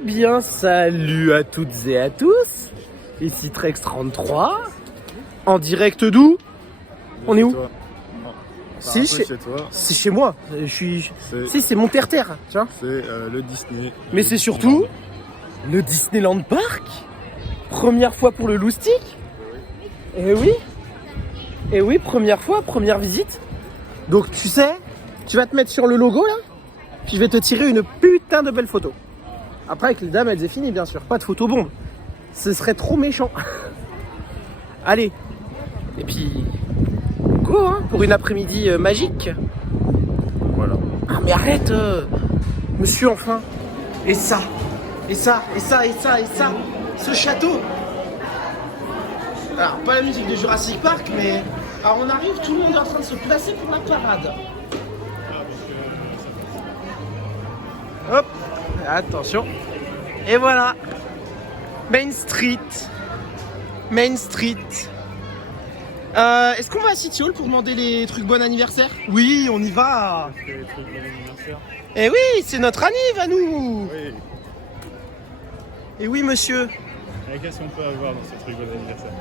Eh bien, salut à toutes et à tous. Ici Trex33. En direct d'où? On est où? Si, chez toi. C'est chez moi. Si, c'est mon terre-terre, tu vois. C'est le Disney. Mais c'est surtout le Disneyland Park. Première fois pour le Loustic. Eh oui. Eh oui, première fois, première visite. Donc tu sais, tu vas te mettre sur le logo là, puis je vais te tirer une putain de belle photo. Après avec les dames, elles aient fini bien sûr, pas de photo bombe. Ce serait trop méchant. Allez. Et puis go hein, pour une après-midi magique. Voilà. Ah mais arrête monsieur enfin. Et ça. Et ça, et ça, et ça, et ça. Ce château. Alors pas la musique de Jurassic Park mais... Alors on arrive, tout le monde est en train de se placer pour la parade. Hop, attention. Et voilà. Main Street. Main Street. Est-ce qu'on va à City Hall pour demander les trucs bon anniversaire? Oui, on y va. Les trucs bon anniversaire. Eh oui, c'est notre anniv à nous. Oui. Et oui monsieur. Et qu'est-ce qu'on peut avoir dans ces trucs bon anniversaire?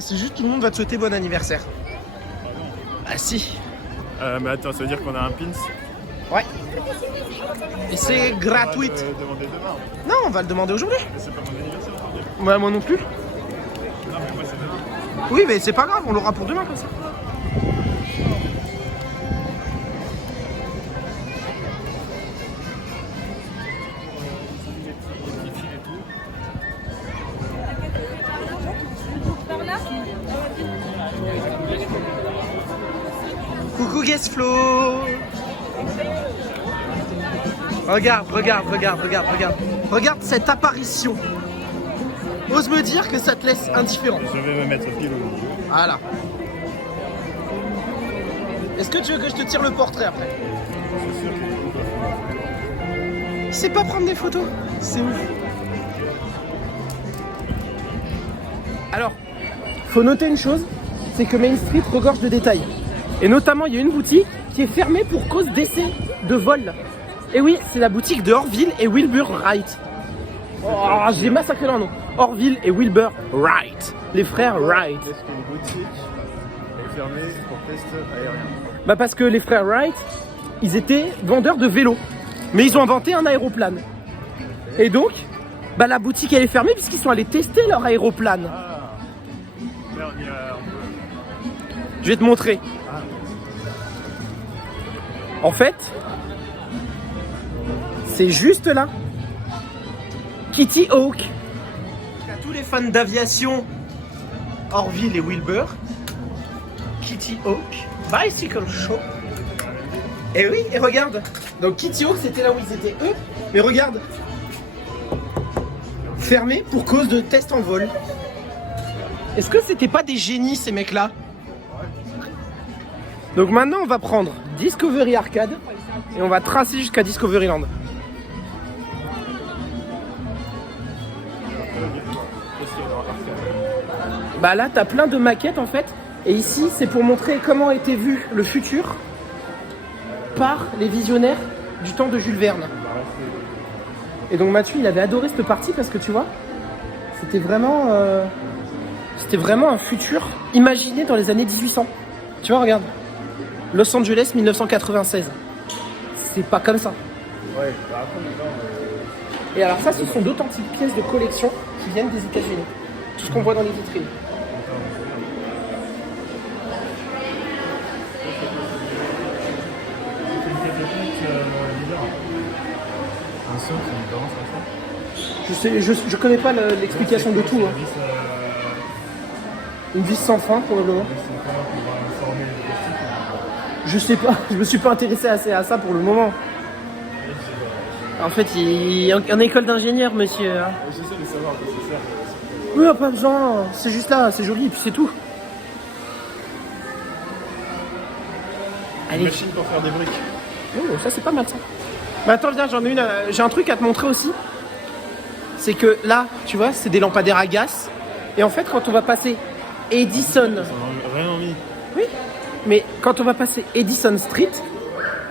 C'est juste tout le monde va te souhaiter bon anniversaire. Ah si. Mais attends, ça veut dire qu'on a un pins? Ouais. Et c'est gratuit. On va le demander demain. Non, on va le demander aujourd'hui. Mais c'est pas mon anniversaire aujourd'hui. Ouais, moi non plus. Non, mais moi c'est demain. Oui, mais c'est pas grave, on l'aura pour demain comme ça. Coucou Guestflow. Regarde, regarde, regarde, regarde, regarde. Regarde cette apparition. Ose me dire que ça te laisse indifférent. Je vais me mettre pile au milieu. Voilà. Est-ce que tu veux que je te tire le portrait après? C'est sûr qu'on doit faire. Il sait pas prendre des photos. C'est ouf. Alors, faut noter une chose, c'est que Main Street regorge de détails. Et notamment, il y a une boutique qui est fermée pour cause d'essai de vol. Et oui, c'est la boutique de Orville et Wilbur Wright. Oh, j'ai massacré leur nom. Orville et Wilbur Wright. Les frères Wright. Est-ce qu'une boutique est fermée pour test aérien? Bah parce que les frères Wright, ils étaient vendeurs de vélos. Mais ils ont inventé un aéroplane. Et donc, bah la boutique elle est fermée puisqu'ils sont allés tester leur aéroplane. Ah. Là, on y a... Je vais te montrer. En fait, c'est juste là. Kitty Hawk. À tous les fans d'aviation, Orville et Wilbur. Kitty Hawk Bicycle Show. Et oui, et regarde. Donc Kitty Hawk, c'était là où ils étaient eux. Mais regarde. Fermé pour cause de tests en vol. Est-ce que c'était pas des génies ces mecs-là? Donc maintenant on va prendre Discovery Arcade et on va tracer jusqu'à Discoveryland. Bah là t'as plein de maquettes en fait. Et ici c'est pour montrer comment était vu le futur par les visionnaires du temps de Jules Verne. Et donc Mathieu il avait adoré cette partie parce que tu vois, c'était vraiment un futur imaginé dans les années 1800. Tu vois, regarde. Los Angeles 1996. C'est pas comme ça. Ouais, bah après, maintenant, Et alors ça, ce sont d'authentiques pièces de collection qui viennent des États-Unis. Tout ce qu'on voit dans les vitrines. Je connais pas l'explication de tout. Hein. Une vis sans fin probablement. Je sais pas, je me suis pas intéressé assez à ça pour le moment. En fait, il est en école d'ingénieur, monsieur. j'essaie de savoir à quoi ça sert. Oui, pas besoin, c'est juste là, c'est joli, et puis c'est tout. Une Allez. machine pour faire des briques. Oh, ça c'est pas mal ça. Mais attends, viens, j'en ai une. J'ai un truc à te montrer aussi. C'est que là, tu vois, c'est des lampadaires à gaz. Et en fait, quand on va passer Edison. Ils ont vraiment mis. Oui. Mais quand on va passer Edison Street,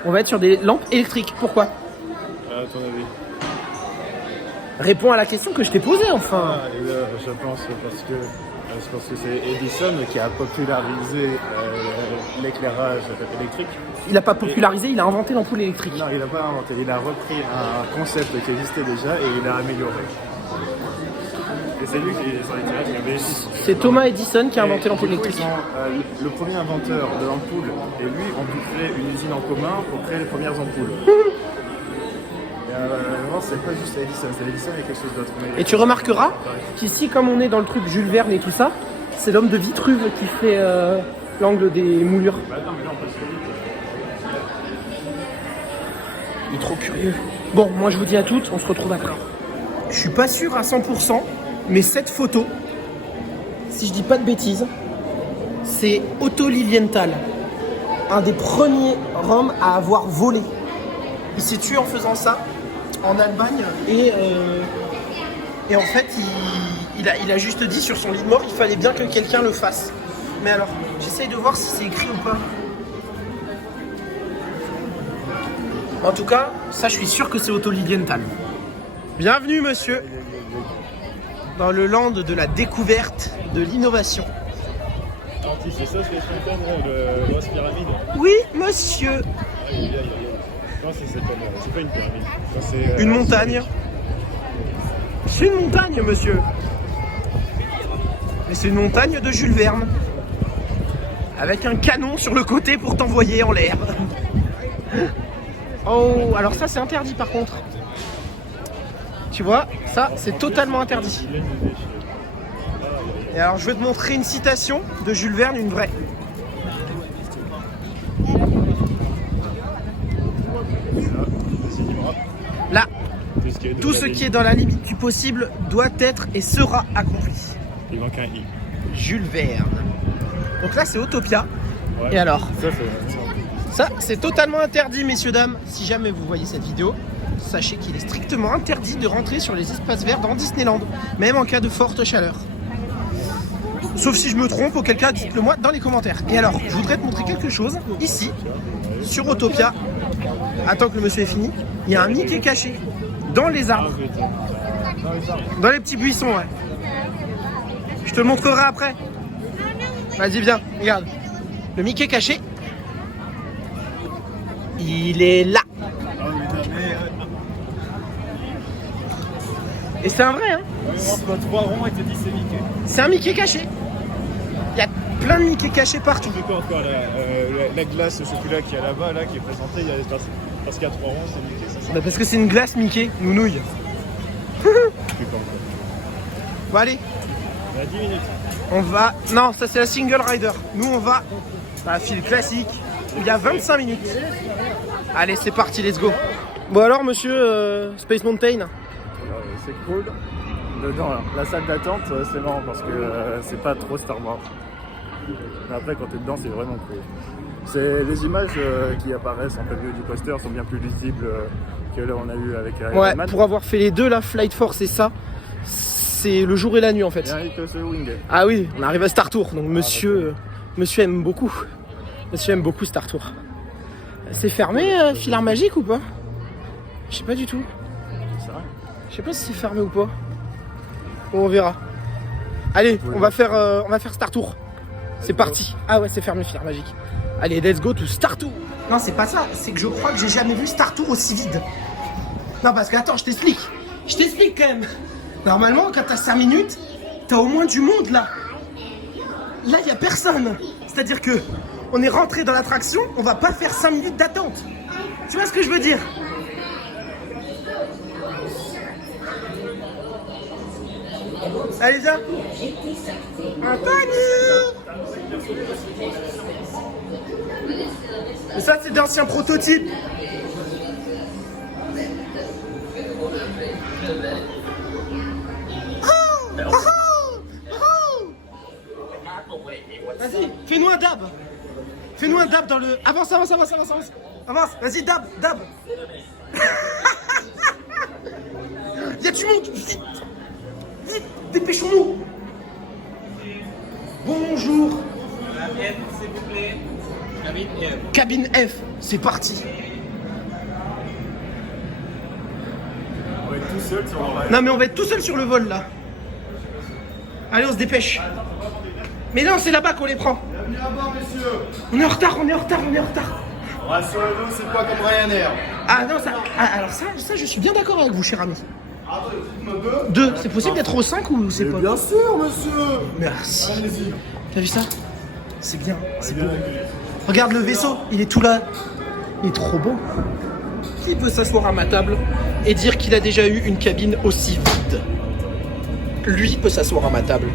on va être sur des lampes électriques. Pourquoi? À ton avis. Réponds à la question que je t'ai posée, enfin. Je pense que c'est Edison qui a popularisé l'éclairage électrique. Il a pas popularisé, il a inventé l'ampoule électrique. Non, il n'a pas inventé, il a repris un concept qui existait déjà et il l'a amélioré. Et c'est lui qui s'en est tiré, mais C'est Thomas Edison qui a inventé l'ampoule électrique. Le premier inventeur de l'ampoule et lui ont pu créer une usine en commun pour créer les premières ampoules. Non, c'est pas juste Edison, c'est Edison et quelque chose d'autre. Et tu remarqueras qu'ici, comme on est dans le truc Jules Verne et tout ça, c'est l'homme de Vitruve qui fait l'angle des moulures. Bah non, mais là on passe trop vite. Il est trop curieux. Bon, moi je vous dis à toutes, on se retrouve après. Je suis pas sûr à 100%, mais cette photo, si je dis pas de bêtises, c'est Otto Lilienthal, un des premiers Roms à avoir volé. Il s'est tué en faisant ça en Allemagne et en fait il a juste dit sur son lit de mort il fallait bien que quelqu'un le fasse. Mais alors, j'essaye de voir si c'est écrit ou pas. En tout cas, ça je suis sûr que c'est Otto Lilienthal. Bienvenue monsieur dans le land de la découverte, de l'innovation. Anti, c'est ça, Space Mountain, le grosse pyramide. Oui monsieur. Non, c'est pas une pyramide. Ça, Une montagne. C'est une montagne monsieur. Mais c'est une montagne de Jules Verne. Avec un canon sur le côté pour t'envoyer en l'air. Oh, alors ça c'est interdit par contre. Tu vois, ça c'est totalement interdit. Et alors je vais te montrer une citation de Jules Verne, une vraie. Là, tout ce qui est dans la limite du possible doit être et sera accompli. Il manque un I. Jules Verne. Donc là c'est Autopia. Ouais. Et alors? Ça, c'est... Ça, c'est totalement interdit, messieurs, dames. Si jamais vous voyez cette vidéo, sachez qu'il est strictement interdit de rentrer sur les espaces verts dans Disneyland, même en cas de forte chaleur. Sauf si je me trompe, auquel cas, dites-le moi dans les commentaires. Et alors, je voudrais te montrer quelque chose. Ici, sur Autopia, attends que le monsieur est fini, il y a un Mickey caché dans les arbres. Dans les petits buissons, ouais. Je te le montrerai après. Vas-y, viens, regarde. Le Mickey caché, il est là. Et c'est un vrai, hein. Entre 3 ronds et te dis c'est Mickey. C'est un Mickey caché. Il y a plein de Mickey cachés partout. C'est quoi la glace au chocolat qui est là-bas, là, qui est présentée, il y a, parce qu'il y a 3 ronds, c'est Mickey, c'est ça. Bah parce que c'est une glace Mickey, nounouille. Bon allez, On a 10 minutes. on va... Non, ça c'est la single rider. Nous on va dans la file classique où il y a 25 minutes. Allez, c'est parti, let's go. Bon alors monsieur Space Mountain. C'est cool. Dedans, là, la salle d'attente, c'est marrant parce que c'est pas trop Star Wars. Mais après, quand t'es dedans, c'est vraiment cool. Les images qui apparaissent en plein milieu du poster sont bien plus lisibles que là on a eu avec Iron Ouais, Man. pour avoir fait les deux, la Flight Force et ça, c'est le jour et la nuit en fait. Bien que ce Wing. Ah oui, on arrive à Star Tour, donc monsieur aime beaucoup. Monsieur aime beaucoup Star Tour. C'est fermé, Filard Magique ou pas? Je sais pas du tout. C'est vrai. Je sais pas si c'est fermé ou pas. Bon, on verra. Allez, on va faire Star Tour. C'est parti. Ah ouais, c'est fermé, Filard Magique. Allez, let's go to Star Tour. Non, c'est pas ça. C'est que je crois que j'ai jamais vu Star Tour aussi vide. Non, parce que attends, je t'explique. Je t'explique quand même. Normalement, quand t'as 5 minutes, t'as au moins du monde là. Là, y a personne. C'est-à-dire que on est rentré dans l'attraction, on va pas faire 5 minutes d'attente. Tu vois ce que je veux dire? Allez, viens. Anthony. Et ça, c'est d'anciens prototypes. Vas-y, fais-nous un dab. Fais-nous un dab dans le... Avance. Avance, vas-y, dab. Y'a du monde, vite, dépêchons-nous. Bonjour. F, s'il vous plaît. Cabine F. Cabine F, c'est parti. On va être tous seul sur le Non mais on va être tout seul sur le vol là. Allez, on se dépêche. Mais non, c'est là-bas qu'on les prend. Bienvenue à bord, messieurs. On est en retard, on est en retard, on est en retard. Rassurez-vous, c'est pas comme Ryanair. Ah non, ça. Ah, alors ça, je suis bien d'accord avec vous, cher ami. Ah, deux. 2, c'est possible d'être au 5 ou c'est pas? Bien sûr, monsieur. Merci. Allez-y. T'as vu ça? C'est bien, c'est beau. Regarde le vaisseau, il est tout là. Il est trop beau. Qui peut s'asseoir à ma table et dire qu'il a déjà eu une cabine aussi vide? Lui peut s'asseoir à ma table.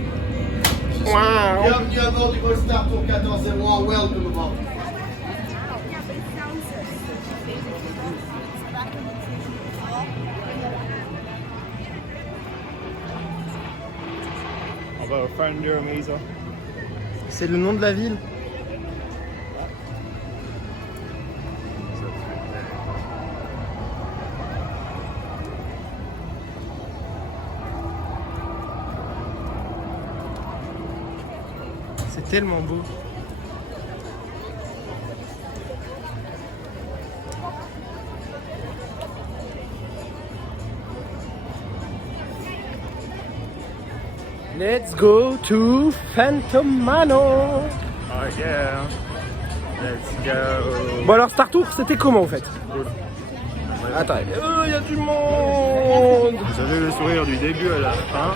Waouh. Bienvenue à bord du Goldstar Tour 1401. Welcome aboard. On va au Founder Mesa. C'est le nom de la ville. C'est tellement beau. Let's go to Phantom Manor. Oh yeah. Let's go. Bon alors Star Tour, c'était comment en fait? Cool. Attends, il y a du monde. Vous avez le sourire du début à la fin.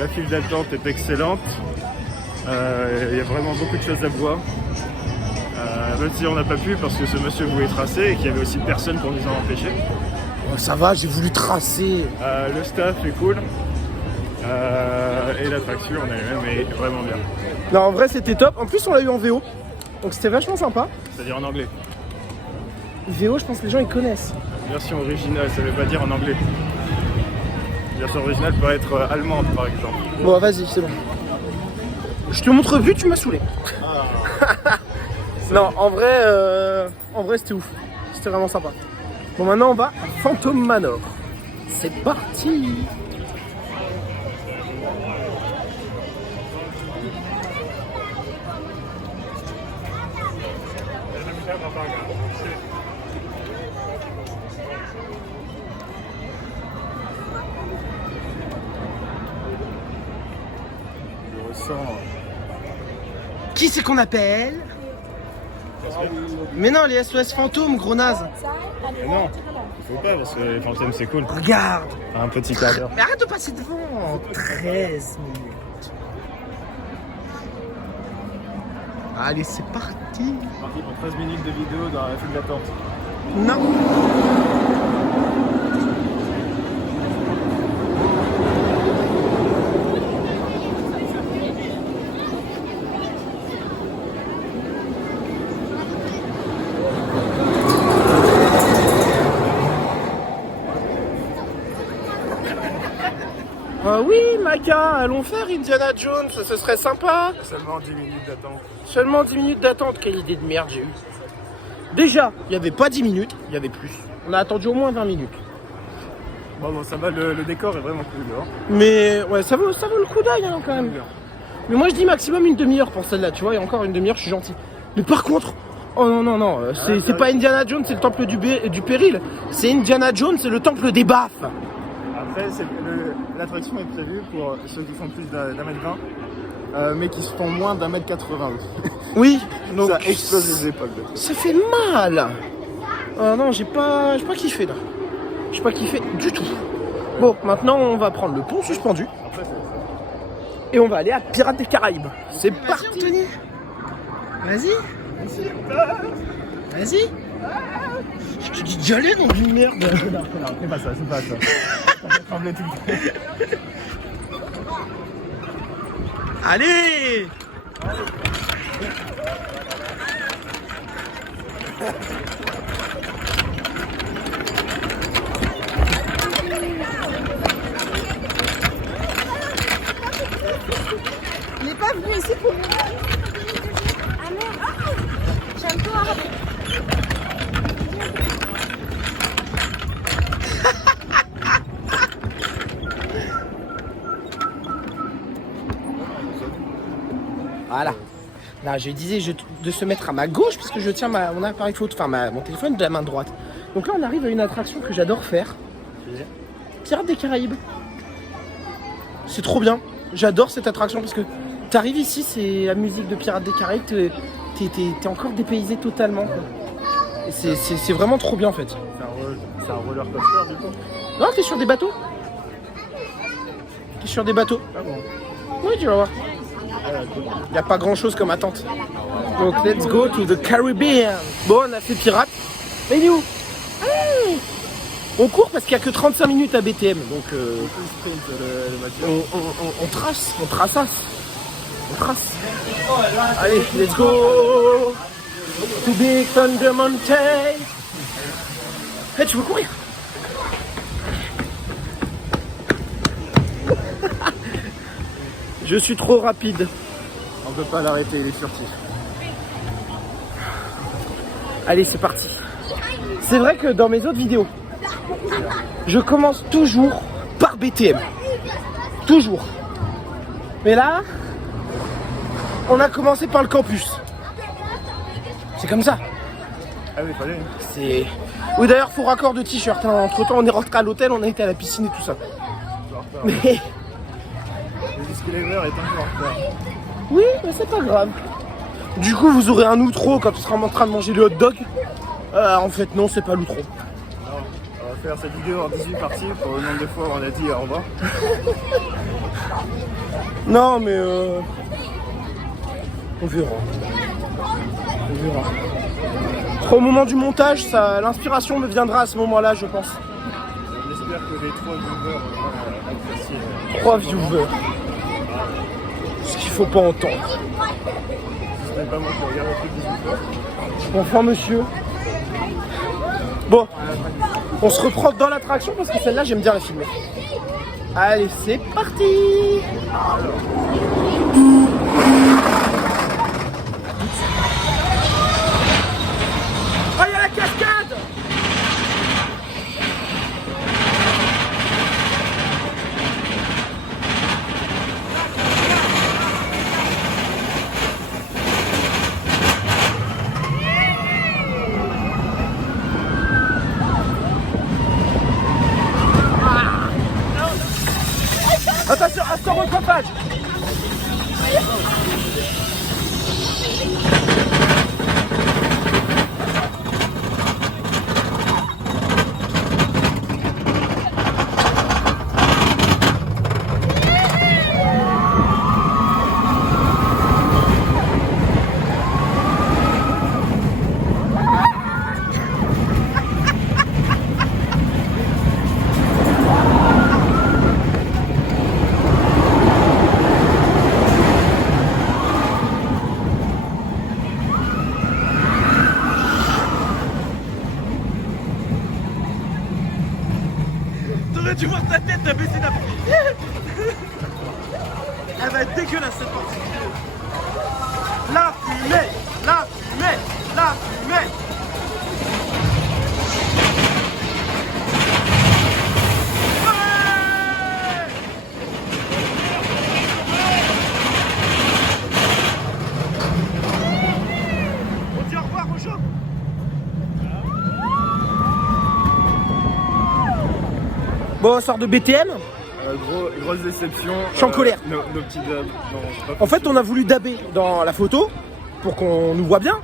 La file d'attente est excellente. Il y a vraiment beaucoup de choses à voir. Même si on n'a pas pu parce que ce monsieur voulait tracer et qu'il y avait aussi personne pour nous en empêcher. Oh, ça va, j'ai voulu tracer. Le staff est cool. Et l'attraction en elle-même est vraiment bien. Non, en vrai, c'était top. En plus, on l'a eu en VO. Donc, c'était vachement sympa. C'est-à-dire en anglais. VO, je pense que les gens, ils connaissent. Version originale, ça veut pas dire en anglais. Version originale peut être allemande par exemple. Bon, vas-y, c'est bon. Je te montre plus, tu m'as saoulé. Non, en vrai, c'était ouf. C'était vraiment sympa. Bon, maintenant, on va à Phantom Manor. C'est parti. Je ressens. Qui c'est qu'on appelle? Mais non, les SOS fantômes, gros naze. Mais non, il faut pas parce que les fantômes c'est cool. Regarde. Un petit quart d'heure. Mais arrête de passer devant. 13 minutes. Allez, c'est parti. Parti pour 13 minutes de vidéo dans la file d'attente. Non. Ah oui, Maca, allons faire Indiana Jones, ce serait sympa. Seulement 10 minutes d'attente. Seulement 10 minutes d'attente, quelle idée de merde j'ai eu. Déjà, il n'y avait pas 10 minutes, il y avait plus. On a attendu au moins 20 minutes. Bon, ça va, le décor est vraiment cool dehors. Mais ouais, ça vaut le coup d'œil hein, quand même. Mais moi je dis maximum une demi-heure pour celle-là, tu vois, et encore une demi-heure, je suis gentil. Mais par contre, oh non, c'est pas Indiana Jones, c'est le temple du péril. C'est Indiana Jones, c'est le temple des baffes. Après, l'attraction est prévue pour ceux qui font plus d'1m20, mais qui se font moins d'1m80 aussi. Oui, donc Ça explose les épaules. ça fait mal. Oh non, j'ai pas kiffé là. J'ai pas kiffé du tout. Bon, maintenant on va prendre le pont suspendu Après, et on va aller à Pirates des Caraïbes. C'est parti. Anthony. Vas-y. Vas-y. Je te dis d'y aller, non d'une merde. non, c'est pas ça, c'est pas ça. Ça fait trembler tout le temps. Allez. Il n'est pas venu ici pour... Ah merde. J'aime pas. Voilà. Là, je disais de se mettre à ma gauche puisque je tiens mon appareil photo, enfin mon téléphone de la main droite. Donc là, on arrive à une attraction que j'adore faire. Pirates des Caraïbes. C'est trop bien. J'adore cette attraction parce que t'arrives ici, c'est la musique de Pirates des Caraïbes, t'es encore dépaysé totalement. Quoi. Et c'est vraiment trop bien en fait. C'est un roller coaster du coup. Non, t'es sur des bateaux. T'es sur des bateaux. Ah bon. Oui, tu vas voir. Il n'y a pas grand chose comme attente. Donc, let's go to the Caribbean. Bon, on a fait pirate. Mais il est où? On court parce qu'il n'y a que 35 minutes à BTM. Donc, on trace. On trace. Allez, let's go to Big Thunder Mountain. Hey, tu veux courir? Je suis trop rapide. On peut pas l'arrêter, il est furtif. Allez, c'est parti. C'est vrai que dans mes autres vidéos, je commence toujours par BTM. Toujours. Mais là, on a commencé par le campus. C'est comme ça. Ah oui, fallait. C'est... Oui, d'ailleurs, faux raccord de t-shirt. Hein. Entre-temps, on est rentré à l'hôtel, on a été à la piscine et tout ça. Mais... Le disclaimer est encore en retard. Oui, mais c'est pas grave. Du coup, vous aurez un outro quand on sera en train de manger le hot dog. En fait, non, c'est pas l'outro. On va faire cette vidéo en 18 parties pour le nombre de fois où on a dit au revoir. Non, mais on verra. Au moment du montage, l'inspiration me viendra à ce moment-là, je pense. J'espère que les 3 viewers vont apprécier. 3 viewers. Ce qu'il faut pas entendre. Ce n'est pas moi qui regarde plus de 18 fois. Enfin, monsieur. Bon, on se reprend dans l'attraction parce que celle-là, j'aime bien la filmer. Allez, c'est parti. Oh, il y a la cascade. Attention, à son retrapage. T'aurais dû voir ta tête, t'as baissé ta... Elle va être dégueulasse cette partie. La fumée, la fumée, la fumée. On dit au revoir aux gens. Bon, on sort de BTM. Grosse déception. Je suis en colère. Nos petits dabs. Non, c'est pas En fait, on a voulu dabber dans la photo pour qu'on nous voit bien.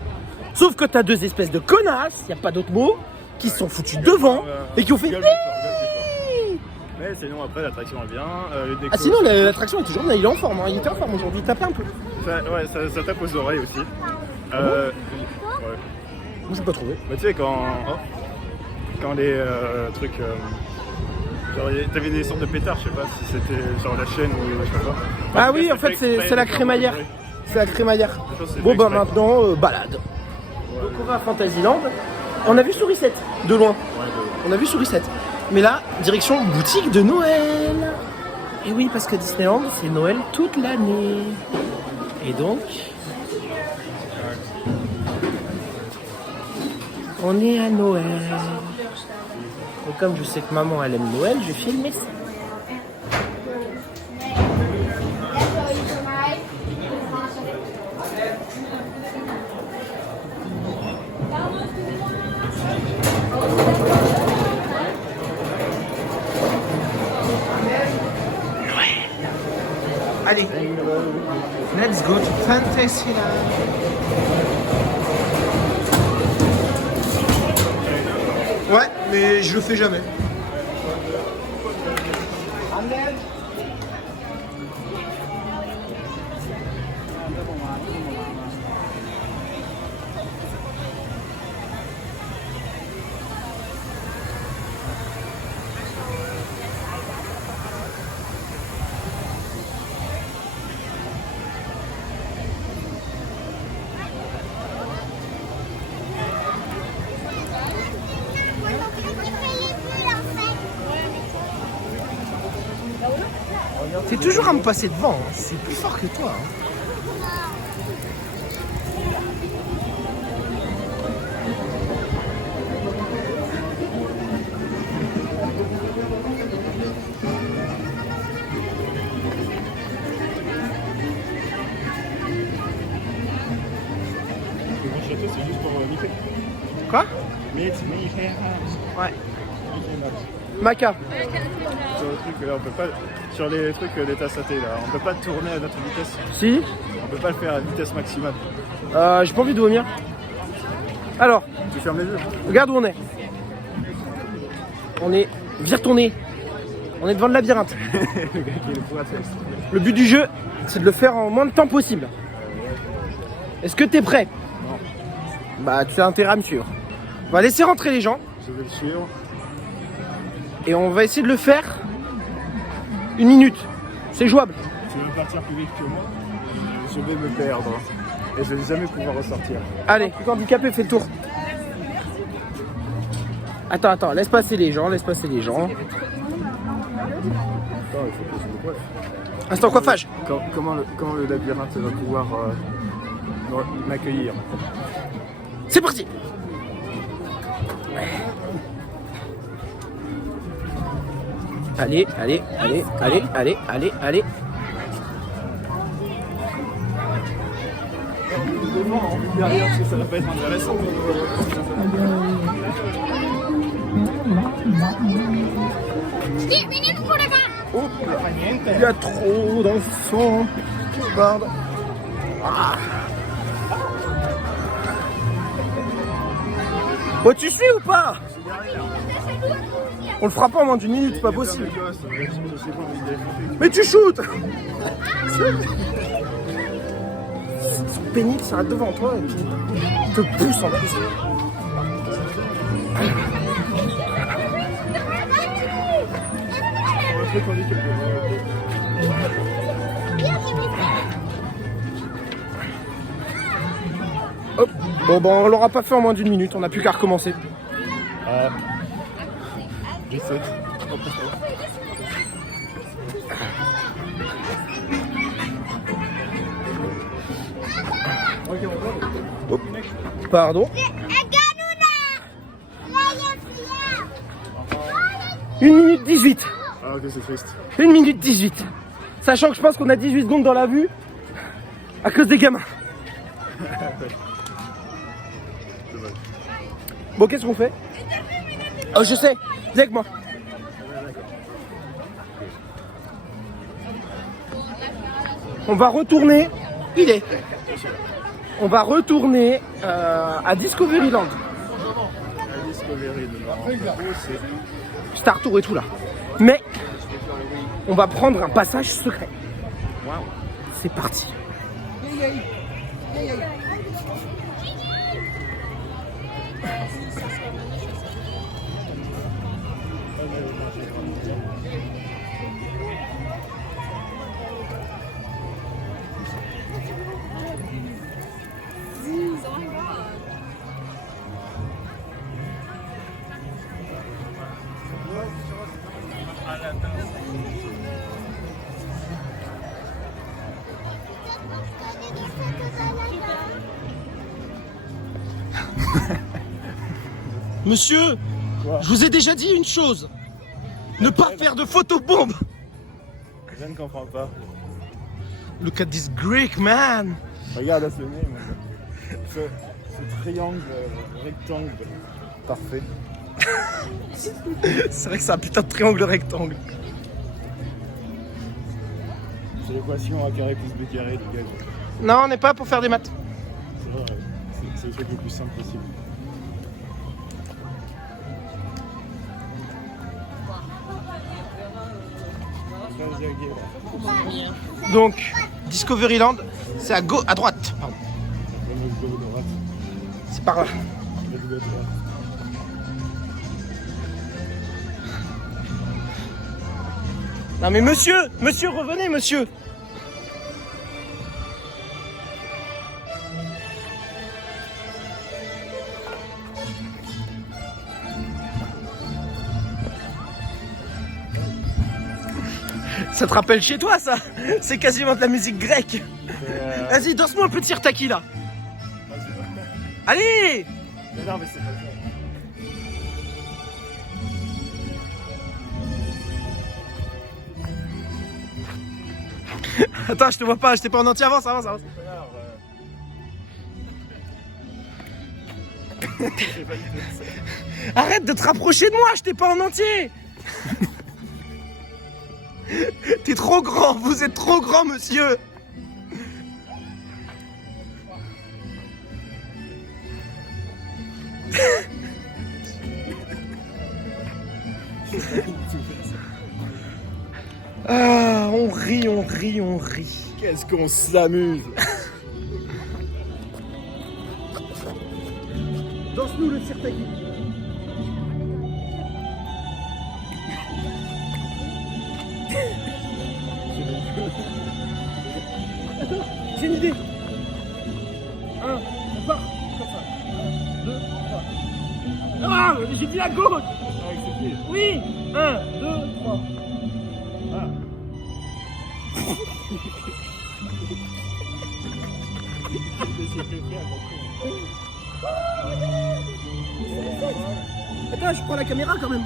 Sauf que t'as deux espèces de connasses, y a pas d'autre mot, qui se sont foutus devant et qui ont fait. Gueule de fort. Mais sinon, après, l'attraction est bien. Le déco, Ah, sinon, l'attraction est toujours bien. Il est en forme, hein. Il était en forme aujourd'hui. Il tapait un peu. ça tape aux oreilles aussi. Ouais. Moi, j'ai pas trouvé. Bah, tu sais, quand les trucs. Genre, t'avais des sortes de pétards, je sais pas si c'était sur la chaîne ou je sais pas. Ah oui, en fait, c'est la crémaillère. C'est la crémaillère. Bon, bah maintenant, balade. Donc, on va à Fantasyland. On a vu Sourisette de loin. On a vu Sourisette. Mais là, direction boutique de Noël. Et oui, parce que Disneyland, c'est Noël toute l'année. Et donc, on est à Noël. Et comme je sais que maman elle aime Noël, je vais filmer ça. Allez, let's go to Fantasyland. Ouais, mais je le fais jamais. T'es toujours à me passer devant, hein. C'est plus fort que toi. Hein. Le grand château, c'est juste pour Mickey. Quoi? Mickey House. Ouais. Mickey Mouse. Maca. Sur le truc, là, on peut pas. Sur les trucs d'état saté, là, on peut pas tourner à notre vitesse. Si. On peut pas le faire à vitesse maximale. J'ai pas envie de vomir. Alors, Tu fermes les yeux. regarde où on est. On est... Vire ton nez. On est devant le labyrinthe. Le gars qui est le pour athlète. Le but du jeu, c'est de le faire en moins de temps possible. Est-ce que t'es prêt? Non. Bah, tu as intérêt à me suivre. On va laisser rentrer les gens Je vais le suivre. et on va essayer de le faire 1 minute. C'est jouable. Tu veux partir plus vite que moi? Je vais me perdre. Et je vais jamais pouvoir ressortir. Allez, le handicapé fait le tour. Attends, laisse passer les gens, Attends, il faut que je me coiffe. Instant coiffage. Comment le labyrinthe va pouvoir m'accueillir? C'est parti. Allez. Derrière, parce que ça va pas être intéressant. 10 minutes pour le gars. Il y a trop d'enfants. Pardon. Oh, tu suis ou pas? On le fera pas en moins d'1 minute, c'est pas possible. Mais tu shootes. Ils sont pénibles, ça reste devant toi et puis ils te pousse en plus. Hop. Bon, on l'aura pas fait en moins d'1 minute, on n'a plus qu'à recommencer. Reset. Hop. Pardon. 1 minute 18. Ah ok, c'est triste. 1 minute 18. Sachant que je pense qu'on a 18 secondes dans la vue à cause des gamins. Bon, qu'est-ce qu'on fait? Oh, je sais. Viens avec moi. On va retourner. On va retourner à Discoveryland. La Discovery de Star Tour et tout là. Mais on va prendre un passage secret. C'est parti. Monsieur, je vous ai déjà dit une chose. Ne pas faire de photobombes. Je ne comprends pas. Look at this Greek man. Regarde à ce nez, ce triangle rectangle parfait. C'est vrai que c'est un putain de triangle rectangle. C'est l'équation A carré plus B carré, les gars. Non, on n'est pas pour faire des maths. C'est vrai, c'est le truc le plus simple possible. Donc, Discoveryland, c'est à droite. Pardon. C'est par là. Non mais monsieur, revenez monsieur. Ça te rappelle chez toi ça? C'est quasiment de la musique grecque. Vas-y, danse-moi un peu de sirtaki là. Allez! Mais non, mais c'est pas ça. Attends, je te vois pas, je t'ai pas en entier, avance. Arrête de te rapprocher de moi, je t'ai pas en entier. T'es trop grand, vous êtes trop grand, monsieur. Ah, on rit. Qu'est-ce qu'on s'amuse. Danse-nous le sirtaki. Attends, j'ai une idée. On part comme ça. 1, 2, 3. Ah, j'ai dit la gauche. Avec ses pieds. Oui. 1, 2, 3. Ah. Attends, je prends la caméra quand même.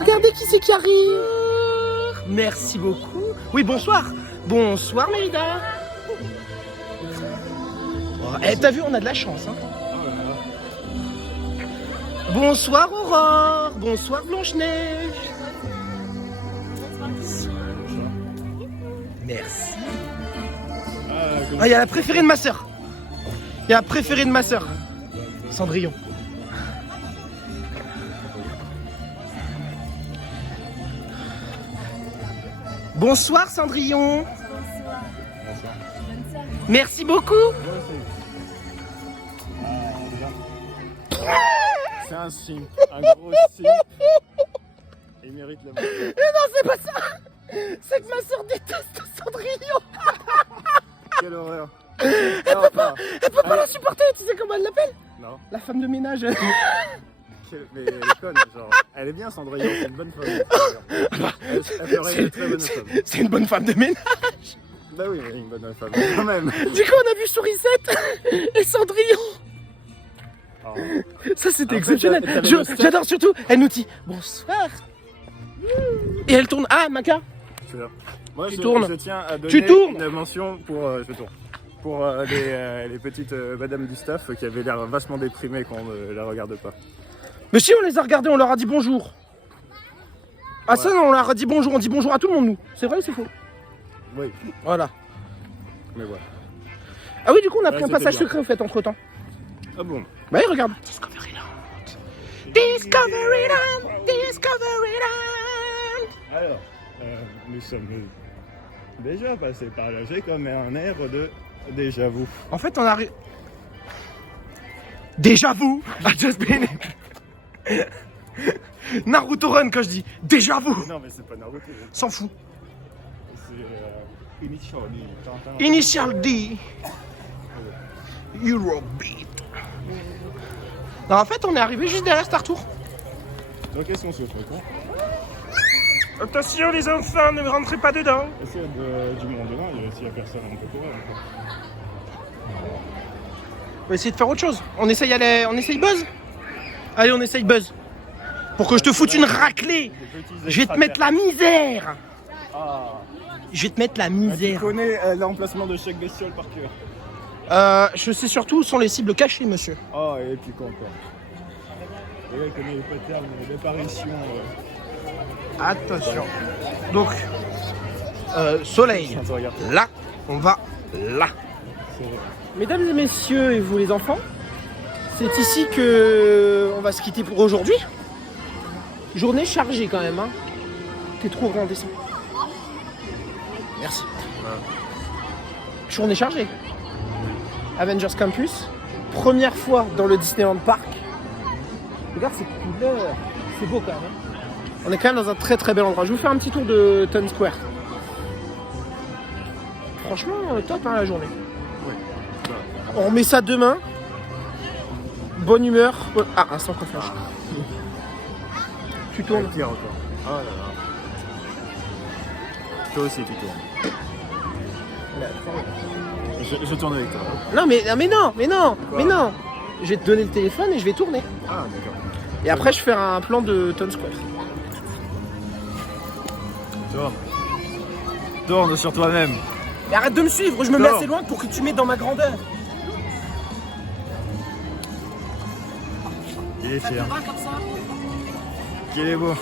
Regardez qui c'est qui arrive. Merci beaucoup. Oui, bonsoir. Bonsoir Mérida. Oh, t'as vu, on a de la chance. Hein. Bonsoir Aurore. Bonsoir Blanche-Neige. Merci. Ah, il y a la préférée de ma sœur. Cendrillon. Bonsoir Cendrillon. Merci beaucoup. C'est un signe, un gros signe. Il mérite la mort. Non, c'est pas ça. C'est que ma soeur déteste Cendrillon. Quelle horreur. Elle peut pas la supporter, tu sais comment elle l'appelle? Non. La femme de ménage. Mais elle est conne, genre. Elle est bien Cendrillon, c'est une bonne femme. Elle ferait une très bonne femme. C'est une bonne femme de ménage. Bah oui, mais une bonne femme, quand même. Du coup, on a vu Sourisette et Cendrillon. Oh. Ça, c'était Après, exceptionnel. t'avais le stop. J'adore surtout, elle nous dit bonsoir. Et elle tourne. Ah, Maca. Moi, Tu je tournes. tiens à donner Tu tournes. une mention pour, pour les petites madames du staff qui avaient l'air vachement déprimées quand on ne la regarde pas. Mais si, on les a regardés, on leur a dit bonjour. Ah, ça, non, on leur a dit bonjour. On dit bonjour à tout le monde, nous. C'est vrai ou c'est faux? Oui, Voilà. mais voilà. Ah oui, du coup, on a pris un c'était passage bien. secret, en fait, entre temps. Ah bon? Bah, oui, regarde. Discoveryland. Alors, nous sommes déjà passés par là. J'ai comme un air de déjà vu. En fait, on arrive. Déjà vous. I just been. Naruto Run, quand je dis déjà vous. Non, mais c'est pas Naruto. S'en fout. C'est Initial D. Initial D. Eurobeat. Non, en fait, on est arrivé juste derrière Star Tour. Donc, qu'est-ce qu'on se fait, quoi? Attention, les enfants, ne rentrez pas dedans. Est-ce qu'il y a du monde dedans? S'il y a personne, on peut courir. On va essayer de faire autre chose. On essaye Buzz. Allez, on essaye Buzz. Pour que je te foute une raclée. Je vais te mettre la misère. Ah. Je vais te mettre la Tu misère. connais l'emplacement de chaque bestiole par cœur. Je sais surtout où sont les cibles cachées, monsieur. Oh, et puis quoi encore? Et là, il connaît les patterns d'apparition Attention. Donc, soleil. Là, on va là. Mesdames et messieurs, et vous les enfants, c'est ici que on va se quitter pour aujourd'hui. Journée chargée quand même. Hein. T'es trop grand, descend. Merci. Journée chargée. Avengers Campus. Première fois dans le Disneyland Park. Regarde ces couleurs. C'est beau quand même. Hein. On est quand même dans un très très bel endroit. Je vais vous faire un petit tour de Times Square. Franchement, top hein, la journée. On remet ça demain. Bonne humeur. Ah, instant coiffage. Tu tournes. Oh là là. Toi aussi, tu tournes. Je tourne avec toi. Non, mais non. Je vais te donner le téléphone et je vais tourner. Ah, d'accord. Et après, je vais faire un plan de Times Square. Tourne sur toi-même. Mais arrête de me suivre, je me mets assez loin pour que tu m'aies dans ma grandeur. Il est Ça te fier. va comme ça? Qu'il est beau.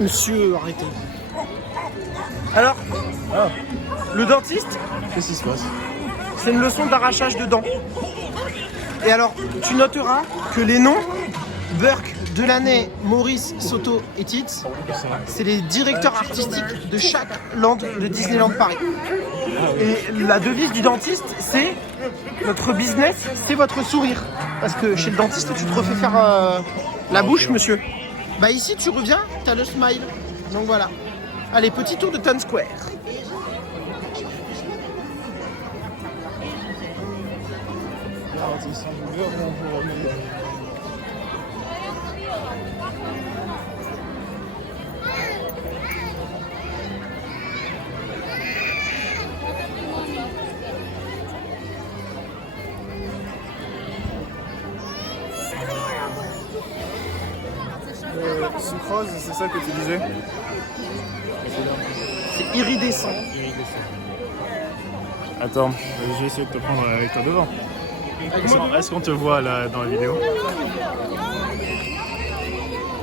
Monsieur, arrêtez. Alors, le dentiste, Qu'est-ce qui se passe? c'est une leçon d'arrachage de dents. Et alors, tu noteras que les noms, Burke, Delaney, Maurice, Soto et Tits, c'est les directeurs artistiques de chaque land de Disneyland Paris. Et la devise du dentiste, c'est notre business, c'est votre sourire. Parce que chez le dentiste, tu te refais faire la bouche, monsieur. Bah ici, tu reviens, t'as le smile. Donc voilà. Allez, petit tour de Times Square. Sucrose, c'est ça que tu disais? C'est iridescent. Attends, je vais essayer de te prendre avec toi devant. Est-ce qu'on te voit là dans la vidéo?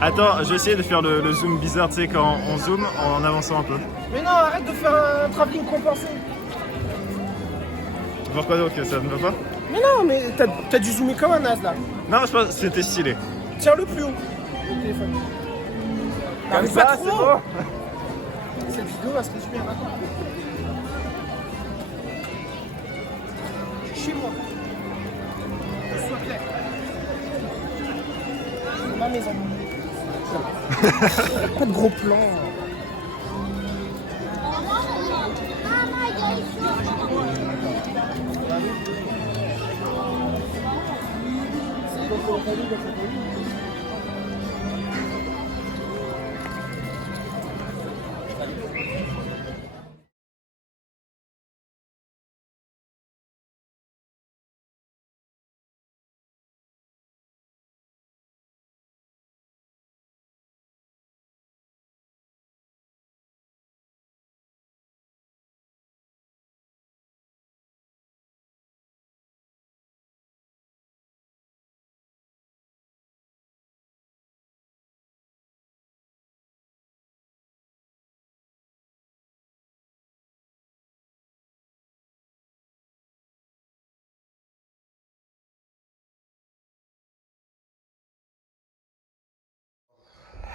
Attends, je vais essayer de faire le zoom bizarre, tu sais, quand on zoome en avançant un peu. Mais non, arrête de faire un travelling compensé. Pourquoi donc ça ne va pas? Mais non, mais t'as dû zoomer comme un as là. Non, je pense que c'était stylé. Tiens-le plus haut. Le téléphone. Non, mais pas trop haut. Cette vidéo va se résumer à maintenant. Chez moi. Sois clair. Ma maison. Pas de gros plan.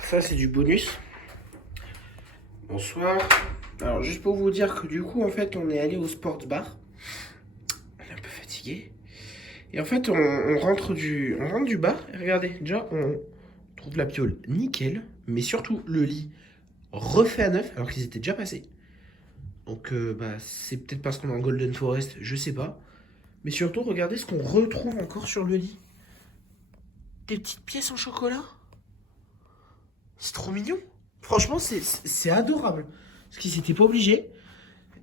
Ça, c'est du bonus. Bonsoir. Alors, juste pour vous dire que du coup, en fait, on est allé au sports bar. On est un peu fatigué. Et en fait, on rentre du bar. Et regardez, déjà, on trouve la piole nickel. Mais surtout, le lit refait à neuf, alors qu'ils étaient déjà passés. Donc, c'est peut-être parce qu'on est en Golden Forest, je sais pas. Mais surtout, regardez ce qu'on retrouve encore sur le lit. Des petites pièces en chocolat. C'est trop mignon. Franchement, c'est adorable. Parce qu'ils n'étaient pas obligés.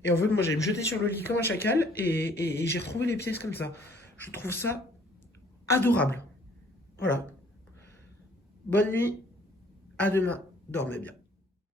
Et en fait, moi, j'allais me jeter sur le lit comme un chacal. Et j'ai retrouvé les pièces comme ça. Je trouve ça adorable. Voilà. Bonne nuit. À demain. Dormez bien.